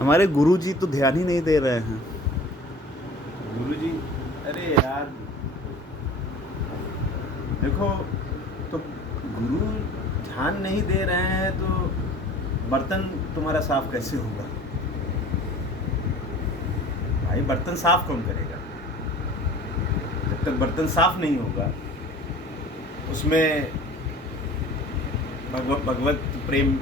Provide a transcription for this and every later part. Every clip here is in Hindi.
हमारे गुरुजी तो ध्यान ही नहीं दे रहे हैं। गुरुजी, अरे यार देखो, तो गुरु ध्यान नहीं दे रहे हैं तो बर्तन तुम्हारा साफ कैसे होगा भाई? बर्तन साफ कौन करेगा? जब तक बर्तन साफ नहीं होगा उसमें भगवत प्रेम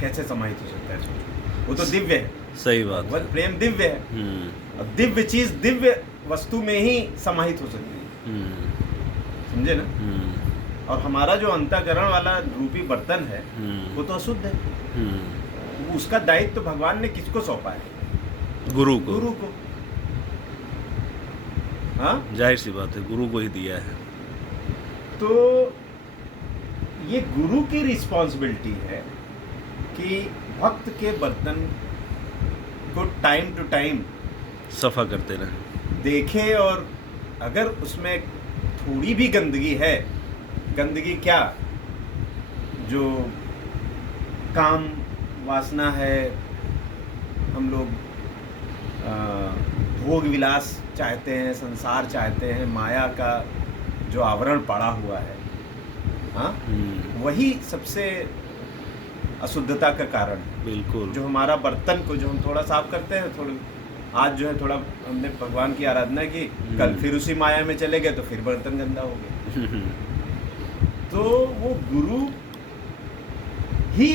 कैसे समाहित हो सकता है? सोचो, वो तो दिव्य है। सही बात है। भगवत प्रेम दिव्य है। और दिव्य चीज दिव्य वस्तु में ही समाहित हो सकती है, समझे ना? और हमारा जो अंतःकरण वाला रूपी बर्तन है वो तो अशुद्ध है। उसका दायित्व तो भगवान ने किसको सौंपा है? गुरु को। गुरु को। हाँ, जाहिर सी बात है, गुरु को ही दिया है। तो ये गुरु की रिस्पॉन्सिबिलिटी है कि भक्त के बर्तन को टाइम टू टाइम सफा करते रहे, देखे, और अगर उसमें थोड़ी भी गंदगी है, गंदगी क्या, जो काम वासना है, हम लोग भोग विलास चाहते हैं, संसार चाहते हैं, माया का जो आवरण पड़ा हुआ है, हाँ, वही सबसे अशुद्धता का कारण है। बिल्कुल। जो हमारा बर्तन को जो हम थोड़ा साफ करते हैं, थोड़ा आज जो है थोड़ा हमने भगवान की आराधना की, कल फिर उसी माया में चले गए तो फिर बर्तन गंदा हो गया। तो वो गुरु ही,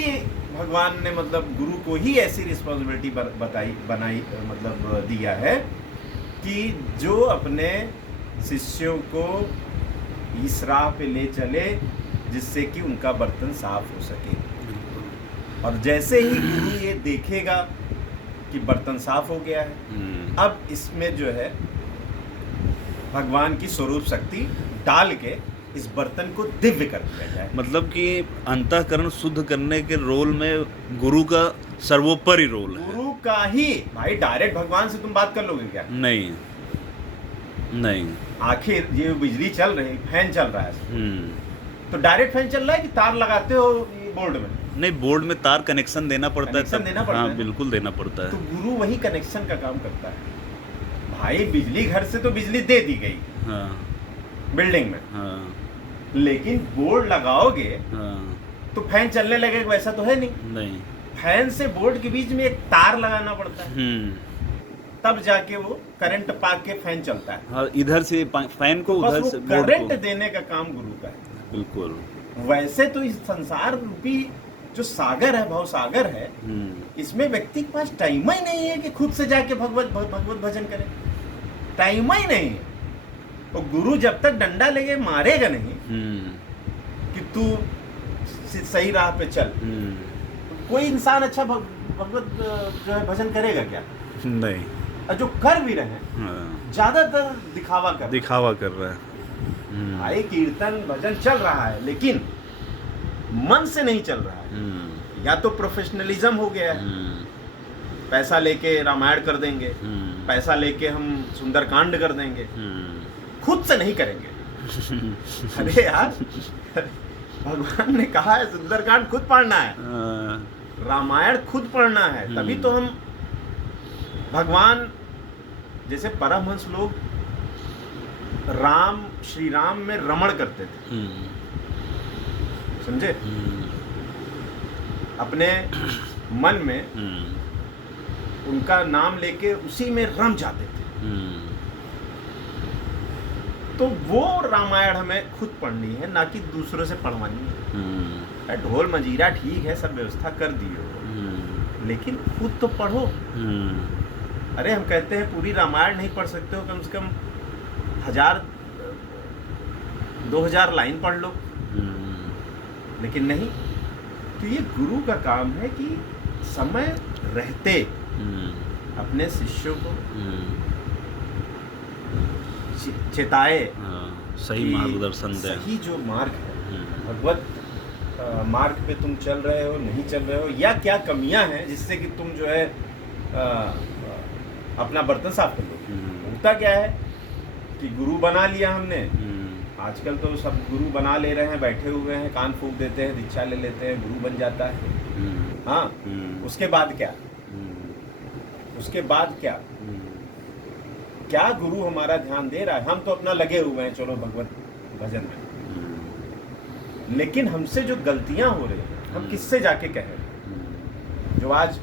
भगवान ने मतलब गुरु को ही ऐसी रिस्पॉन्सिबिलिटी बनाई, मतलब दिया है कि जो अपने शिष्यों को इस राह पे ले चले जिससे कि उनका बर्तन साफ हो सके। और जैसे ही गुरु ये देखेगा कि बर्तन साफ हो गया है, अब इसमें जो है भगवान की स्वरूप शक्ति डाल के इस बर्तन को दिव्य कर दिया जाए। मतलब कि अंतःकरण शुद्ध करने के रोल में गुरु का सर्वोपरि रोल है। गुरु का ही भाई, डायरेक्ट भगवान से तुम बात कर लोगे क्या? नहीं नहीं। आखिर ये बिजली चल रही, फैन चल रहा है, तो डायरेक्ट फैन चल रहा है कि तार लगाते हो बोर्ड में? नहीं, बोर्ड में तार कनेक्शन देना पड़ता है। कनेक्शन देना पड़ता हाँ, है। बिल्कुल देना पड़ता तो है। गुरु वही कनेक्शन का काम करता है भाई। बिजली घर से तो बिजली दे दी गई, हाँ बिल्डिंग में, हाँ लेकिन बोर्ड लगाओगे हाँ। तो फैन चलने लगेगा, वैसा तो है नहीं। नहीं। फैन से बोर्ड के बीच में एक तार लगाना पड़ता है, तब जाके वो करंट पाक के फैन चलता है। हाँ, इधर से फैन को, बस उधर वो से बोर्ड करंट को। देने का काम गुरु का है। बिल्कुल। वैसे तो इस संसार रूपी जो सागर है, भव सागर है, इसमें व्यक्ति के पास टाइम ही नहीं है कि खुद से जाके भगवत भजन करे। टाइम ही नहीं है। तो गुरु जब तक डंडा लेके मारेगा नहीं कि तू सही राह पे चल, तो कोई इंसान अच्छा भगवत जो है भजन करेगा क्या? नहीं। और जो कर भी रहे हैं ज्यादातर दिखावा कर रहा है। भाई कीर्तन भजन चल रहा है लेकिन मन से नहीं चल रहा है। या तो प्रोफेशनलिज्म हो गया है, पैसा लेके रामायण कर देंगे, पैसा लेके हम सुंदरकांड कर देंगे, खुद से नहीं करेंगे। अरे यार, भगवान ने कहा है सुंदरकांड खुद पढ़ना है, रामायण खुद पढ़ना है, तभी तो हम भगवान, जैसे परमहंस लोग श्री राम में रमण करते थे, समझे? अपने मन में उनका नाम लेके उसी में रम जाते थे। तो वो रामायण हमें खुद पढ़नी है, ना कि दूसरों से पढ़वानी है। ढोल मंजीरा ठीक है, सब व्यवस्था कर दियो, लेकिन खुद तो पढ़ो। अरे हम कहते हैं पूरी रामायण नहीं पढ़ सकते हो, कम से कम 1000-2000 लाइन पढ़ लो, लेकिन नहीं। तो ये गुरु का काम है कि समय रहते अपने शिष्यों को चेताए, सही मार्गदर्शन दे। सही जो मार्ग है, भगवत मार्ग पे तुम चल रहे हो, नहीं चल रहे हो, या क्या कमियां हैं जिससे कि तुम जो है अपना बर्तन साफ कर लो। होता क्या है कि गुरु बना लिया हमने, आजकल तो सब गुरु बना ले रहे हैं, बैठे हुए हैं, कान फूंक देते हैं, दीक्षा ले लेते हैं, गुरु बन जाता है। हाँ, उसके बाद क्या? उसके बाद क्या क्या गुरु हमारा ध्यान दे रहा है? हम तो अपना लगे हुए हैं, चलो भगवत भजन में, लेकिन हमसे जो गलतियां हो रही हैं हम किससे जाके कहें? जो आज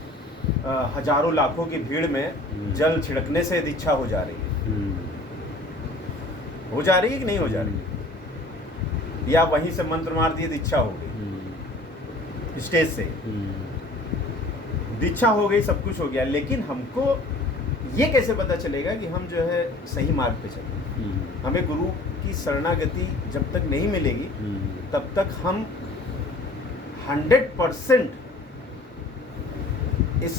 हजारों लाखों की भीड़ में जल छिड़कने से दीक्षा हो जा रही है, हो जा रही है कि नहीं हो जा रही है? या वहीं से मंत्र मार दिए दीक्षा हो गई, स्टेज से दीक्षा हो गई, सब कुछ हो गया, लेकिन हमको ये कैसे पता चलेगा कि हम जो है सही मार्ग पे चल रहे हैं? हमें गुरु की शरणागति जब तक नहीं मिलेगी तब तक हम 100% इस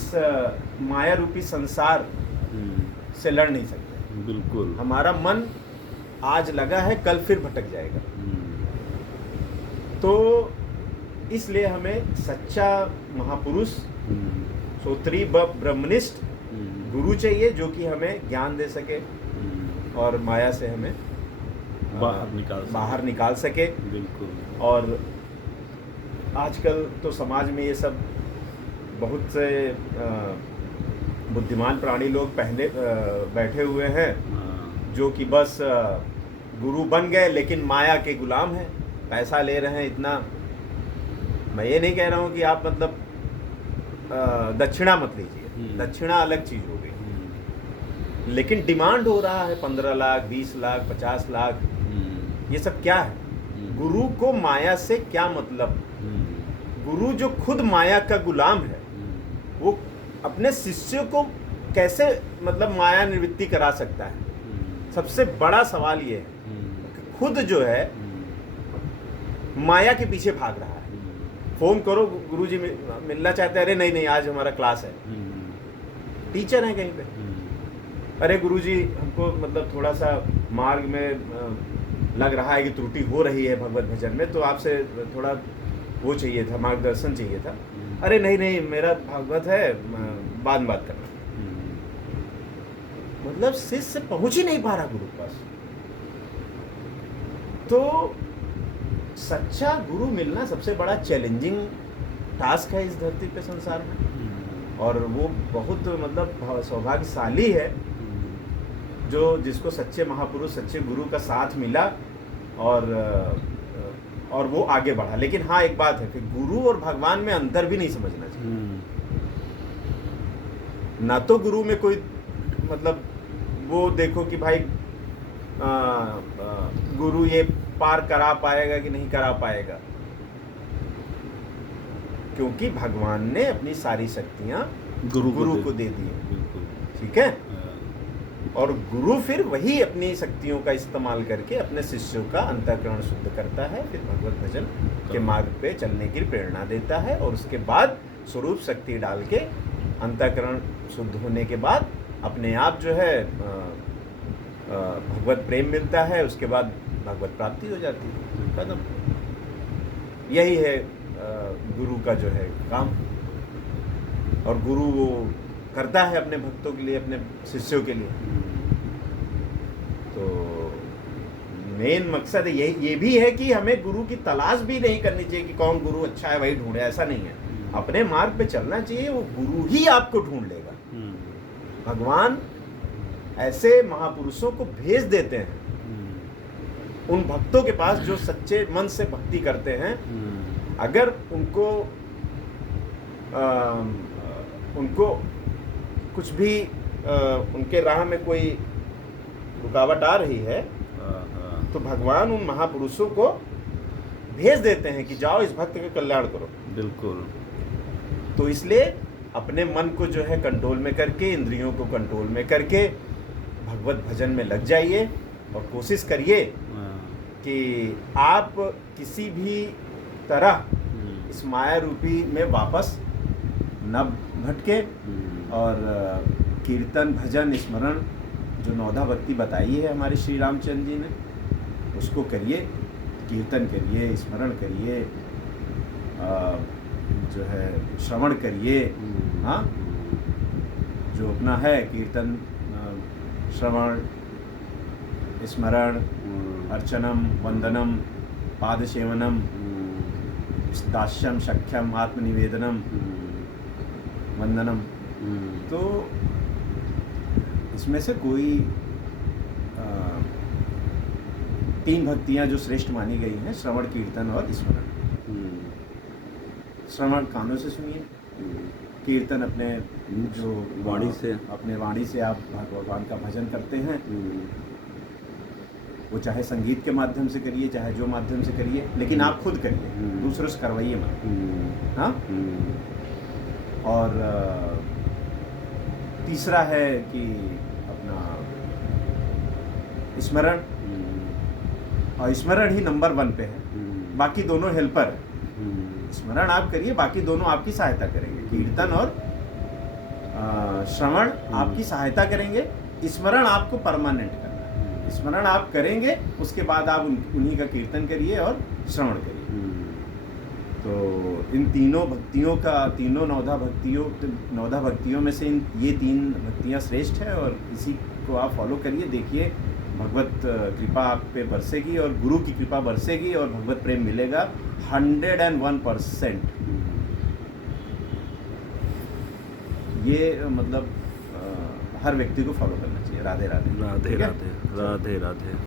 माया रूपी संसार से लड़ नहीं सकते। बिल्कुल। हमारा मन आज लगा है, कल फिर भटक जाएगा। तो इसलिए हमें सच्चा महापुरुष, सोत्री ब्रह्मनिष्ठ गुरु चाहिए, जो कि हमें ज्ञान दे सके और माया से हमें बाहर निकाल सके। बिल्कुल। और आजकल तो समाज में ये सब बहुत से बुद्धिमान प्राणी लोग पहले बैठे हुए हैं, जो कि बस गुरु बन गए लेकिन माया के गुलाम हैं, पैसा ले रहे हैं इतना। मैं ये नहीं कह रहा हूँ कि आप मतलब दक्षिणा मत लीजिए, दक्षिणा अलग चीज़ हो गई, लेकिन डिमांड हो रहा है 15 लाख, 20 लाख, 50 लाख। ये सब क्या है? गुरु को माया से क्या मतलब? गुरु जो खुद माया का गुलाम है, वो अपने शिष्य को कैसे मतलब माया निवृत्ति करा सकता है? सबसे बड़ा सवाल ये है कि खुद जो है माया के पीछे भाग रहा है। फोन करो, गुरुजी मिलना चाहते हैं, अरे नहीं नहीं आज हमारा क्लास है। टीचर है कहीं पे, अरे गुरुजी हमको मतलब थोड़ा सा मार्ग में लग रहा है कि त्रुटि हो रही है भगवत भजन में, तो आपसे थोड़ा वो चाहिए था, मार्गदर्शन चाहिए था। अरे नहीं नहीं मेरा भागवत है, बाद में बात करना। मतलब शिष्य पहुंच ही नहीं पा रहा गुरु के पास। तो सच्चा गुरु मिलना सबसे बड़ा चैलेंजिंग टास्क है इस धरती पे, संसार में। और वो बहुत मतलब सौभाग्यशाली है जो जिसको सच्चे महापुरुष, सच्चे गुरु का साथ मिला और वो आगे बढ़ा। लेकिन हाँ, एक बात है कि गुरु और भगवान में अंतर भी नहीं समझना चाहिए। ना तो गुरु में कोई मतलब वो देखो कि भाई गुरु ये पार करा पाएगा कि नहीं करा पाएगा, क्योंकि भगवान ने अपनी सारी शक्तियां गुरु को दे दी है। ठीक है, और गुरु फिर वही अपनी शक्तियों का इस्तेमाल करके अपने शिष्यों का अंतःकरण शुद्ध करता है, फिर भगवत भजन के मार्ग पे चलने की प्रेरणा देता है, और उसके बाद स्वरूप शक्ति डाल के अंतःकरण शुद्ध होने के बाद अपने आप जो है भगवत प्रेम मिलता है, उसके बाद भगवत प्राप्ति हो जाती है। खत्म। यही है गुरु का जो है काम। और गुरु वो करता है अपने भक्तों के लिए, अपने शिष्यों के लिए। तो मेन मकसद ये भी है कि हमें गुरु की तलाश भी नहीं करनी चाहिए कि कौन गुरु अच्छा है वही ढूंढे, ऐसा नहीं है। अपने मार्ग पे चलना चाहिए, वो गुरु ही आपको ढूंढ लेगा। भगवान ऐसे महापुरुषों को भेज देते हैं उन भक्तों के पास जो सच्चे मन से भक्ति करते हैं। अगर उनको कुछ भी उनके राह में कोई रुकावट आ रही है, तो भगवान उन महापुरुषों को भेज देते हैं कि जाओ इस भक्त का कल्याण करो। बिल्कुल। तो इसलिए अपने मन को जो है कंट्रोल में करके, इंद्रियों को कंट्रोल में करके भगवत भजन में लग जाइए और कोशिश करिए कि आप किसी भी तरह इस माया रूपी में वापस न भटके, और कीर्तन भजन स्मरण जो नौधा भक्ति बताई है हमारे श्री रामचंद्र जी ने, उसको करिए, कीर्तन करिए, स्मरण करिए, जो है श्रवण करिए। हाँ, जो अपना है कीर्तन, श्रवण, स्मरण, अर्चनम, वंदनम, पादसेवनम, दास्यम, सख्यम, आत्मनिवेदनम, वंदनम। तो इसमें से कोई 3 भक्तियां जो श्रेष्ठ मानी गई हैं, श्रवण, कीर्तन और स्मरण। श्रवण कानों से सुनिए, कीर्तन अपने जो वाणी से, अपने वाणी से आप भगवान का भजन करते हैं, वो चाहे संगीत के माध्यम से करिए, चाहे जो माध्यम से करिए, लेकिन आप खुद करिए, दूसरों से करवाइए मत। हाँ। और तीसरा है कि अपना स्मरण, और स्मरण ही नंबर 1 पे है, बाकी दोनों हेल्पर है। स्मरण आप करिए, बाकी दोनों आपकी सहायता करेंगे। कीर्तन और श्रवण आपकी सहायता करेंगे, स्मरण आपको परमानेंट करना है। स्मरण आप करेंगे, उसके बाद आप उन्हीं का कीर्तन करिए और श्रवण करिए। तो इन तीनों भक्तियों का, तीनों 9 भक्तियों में से ये 3 भक्तियाँ श्रेष्ठ है, और इसी को आप फॉलो करिए। देखिए भगवत कृपा आप पे बरसेगी और गुरु की कृपा बरसेगी और भगवत प्रेम मिलेगा 101%। ये मतलब हर व्यक्ति को फॉलो करना चाहिए। राधे राधे। राधे राधे राधे राधे।